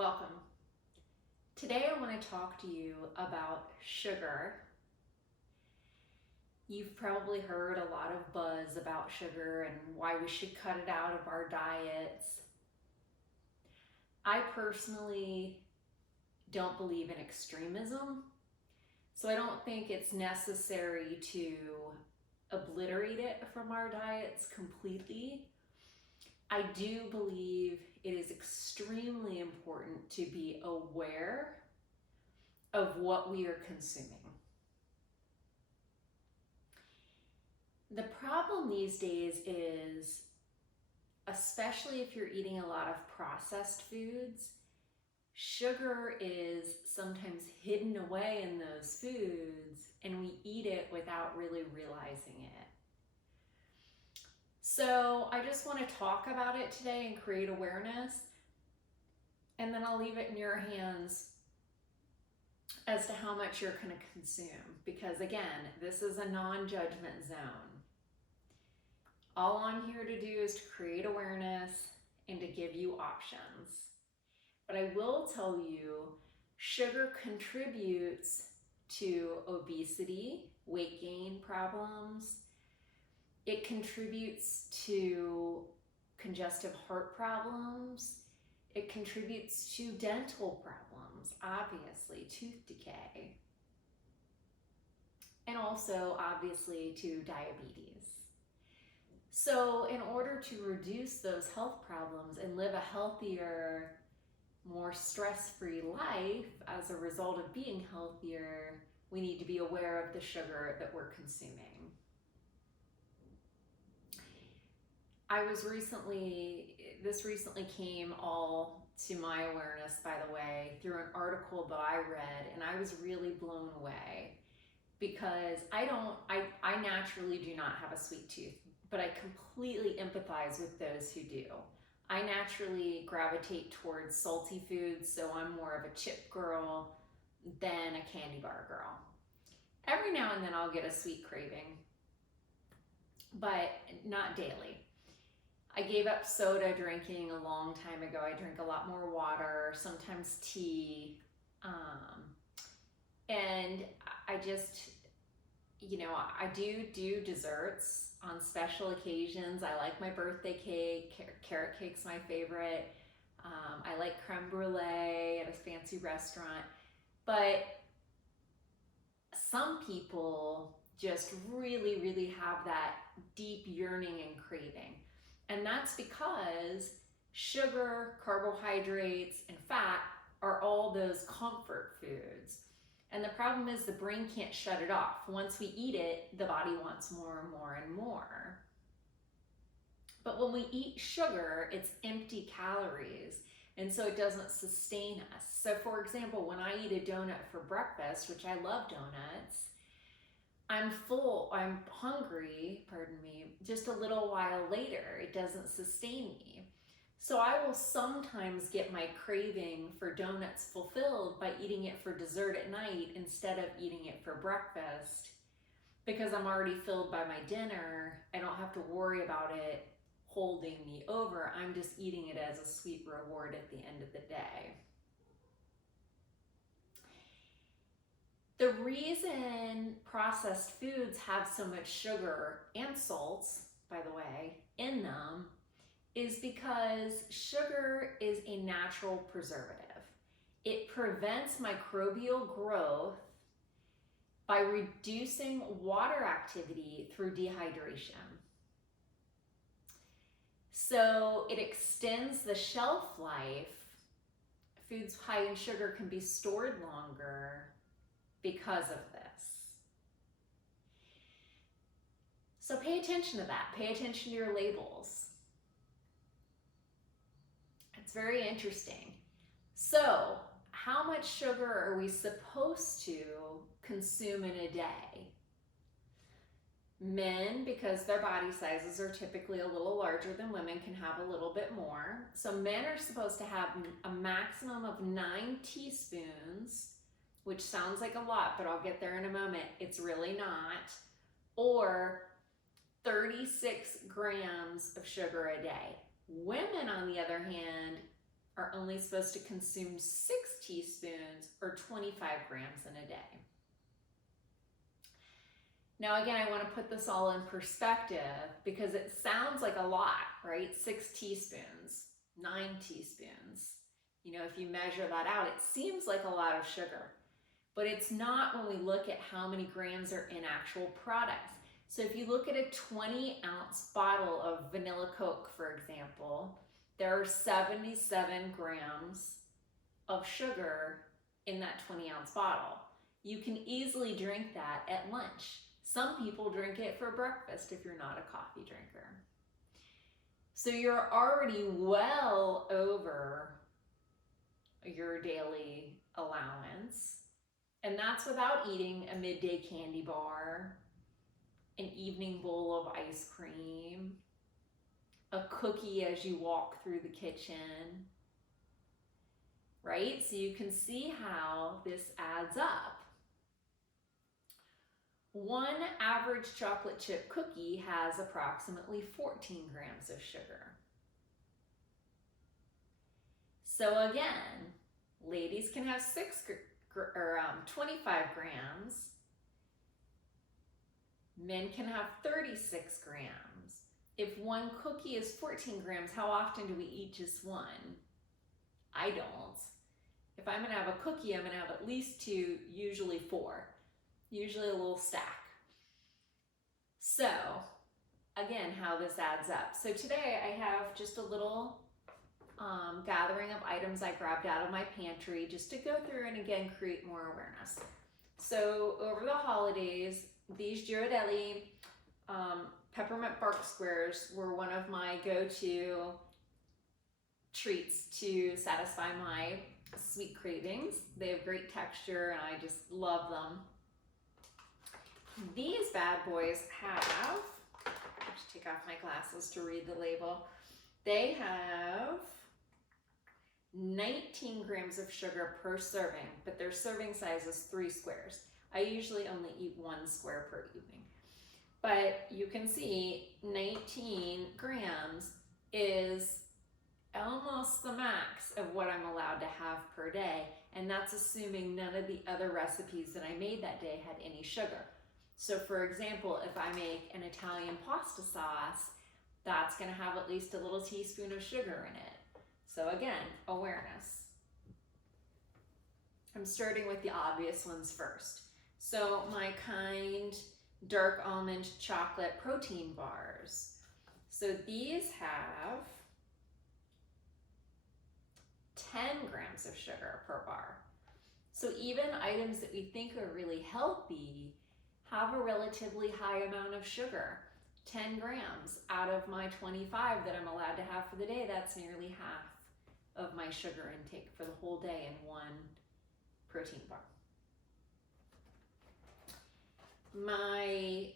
Welcome. Today I want to talk to you about sugar. You've probably heard a lot of buzz about sugar and why we should cut it out of our diets. I personally don't believe in extremism, so I don't think it's necessary to obliterate it from our diets completely. I do believe it is extremely important to be aware of what we are consuming. The problem these days is, especially if you're eating a lot of processed foods, sugar is sometimes hidden away in those foods and we eat it without really realizing it. So I just want to talk about it today and create awareness, and then I'll leave it in your hands as to how much you're going to consume, because again, this is a non-judgment zone. All I'm here to do is to create awareness and to give you options. But I will tell you, sugar contributes to obesity, weight gain problems. It contributes to congestive heart problems. It contributes to dental problems, obviously, tooth decay, and also obviously to diabetes. So in order to reduce those health problems and live a healthier, more stress-free life as a result of being healthier, we need to be aware of the sugar that we're consuming. This recently came all to my awareness, by the way, through an article that I read, and I was really blown away because I naturally do not have a sweet tooth, but I completely empathize with those who do. I naturally gravitate towards salty foods, so I'm more of a chip girl than a candy bar girl. Every now and then I'll get a sweet craving, but not daily. I gave up soda drinking a long time ago. I drink a lot more water, sometimes tea, and I just, I do desserts on special occasions. I like my birthday cake. Carrot cake's my favorite. I like creme brulee at a fancy restaurant. But some people just really, really have that deep yearning and craving. And that's because sugar, carbohydrates, and fat are all those comfort foods. And the problem is the brain can't shut it off. Once we eat it, the body wants more and more and more. But when we eat sugar, it's empty calories, and so it doesn't sustain us. So for example, when I eat a donut for breakfast, which I love donuts, I'm full, I'm hungry, pardon me, just a little while later. It doesn't sustain me. So I will sometimes get my craving for donuts fulfilled by eating it for dessert at night instead of eating it for breakfast, because I'm already filled by my dinner. I don't have to worry about it holding me over. I'm just eating it as a sweet reward at the end of the day. The reason processed foods have so much sugar and salts, by the way, in them is because sugar is a natural preservative. It prevents microbial growth by reducing water activity through dehydration. So it extends the shelf life. Foods high in sugar can be stored longer because of this. So pay attention to that. Pay attention to your labels. It's very interesting. So, how much sugar are we supposed to consume in a day? Men, because their body sizes are typically a little larger than women, can have a little bit more. So men are supposed to have a maximum of 9 teaspoons, which sounds like a lot, but I'll get there in a moment. It's really not. Or 36 grams of sugar a day. Women, on the other hand, are only supposed to consume 6 teaspoons or 25 grams in a day. Now again, I want to put this all in perspective because it sounds like a lot, right? 6 teaspoons, 9 teaspoons. You know, if you measure that out, it seems like a lot of sugar, but it's not when we look at how many grams are in actual products. So if you look at a 20-ounce bottle of vanilla Coke, for example, there are 77 grams of sugar in that 20-ounce bottle. You can easily drink that at lunch. Some people drink it for breakfast if you're not a coffee drinker. So you're already well over your daily allowance, and that's without eating a midday candy bar, an evening bowl of ice cream, a cookie as you walk through the kitchen, right? So you can see how this adds up. One average chocolate chip cookie has approximately 14 grams of sugar. So again, ladies can have 25 grams. Men can have 36 grams. If one cookie is 14 grams, how often do we eat just one? I don't. If I'm gonna have a cookie, I'm gonna have at least 2, usually 4. Usually a little stack. So again, how this adds up. So today I have just a little gathering of items I grabbed out of my pantry just to go through and again create more awareness. So over the holidays, these Ghirardelli peppermint bark squares were one of my go-to treats to satisfy my sweet cravings. They have great texture and I just love them. These bad boys have, I'll just take off my glasses to read the label. They have 19 grams of sugar per serving, but their serving size is 3 squares. I usually only eat 1 square per evening. But you can see 19 grams is almost the max of what I'm allowed to have per day. And that's assuming none of the other recipes that I made that day had any sugar. So for example, if I make an Italian pasta sauce, that's gonna have at least a little teaspoon of sugar in it. So again, awareness. I'm starting with the obvious ones first. So my Kind dark almond chocolate protein bars. So these have 10 grams of sugar per bar. So even items that we think are really healthy have a relatively high amount of sugar. 10 grams out of my 25 that I'm allowed to have for the day, that's nearly half of my sugar intake for the whole day in one protein bar. My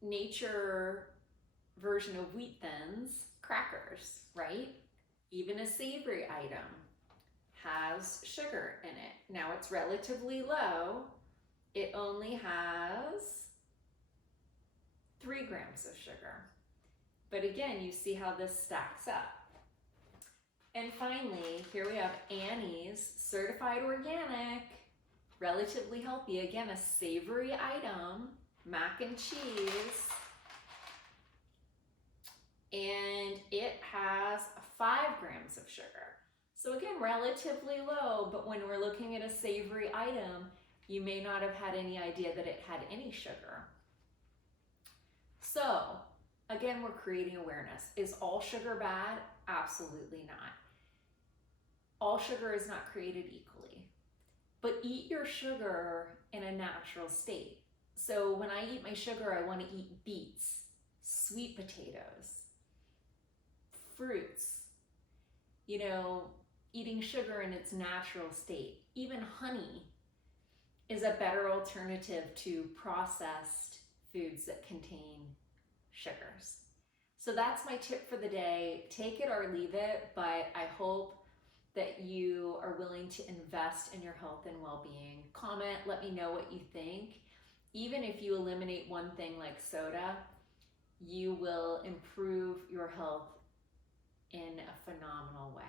nature version of Wheat Thins, crackers, right? Even a savory item has sugar in it. Now it's relatively low. It only has 3 grams of sugar. But again, you see how this stacks up. And finally, here we have Annie's certified organic, relatively healthy. Again, a savory item, mac and cheese. And it has 5 grams of sugar. So again, relatively low, but when we're looking at a savory item, you may not have had any idea that it had any sugar. So again, we're creating awareness. Is all sugar bad? Absolutely not. All sugar is not created equally, but eat your sugar in a natural state. So when I eat my sugar, I want to eat beets, sweet potatoes, fruits, you know, eating sugar in its natural state. Even honey is a better alternative to processed foods that contain sugars. So that's my tip for the day. Take it or leave it, but I hope that you are willing to invest in your health and well-being. Comment, let me know what you think. Even if you eliminate one thing like soda, you will improve your health in a phenomenal way.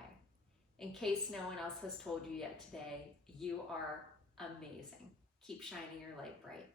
In case no one else has told you yet today, you are amazing. Keep shining your light bright.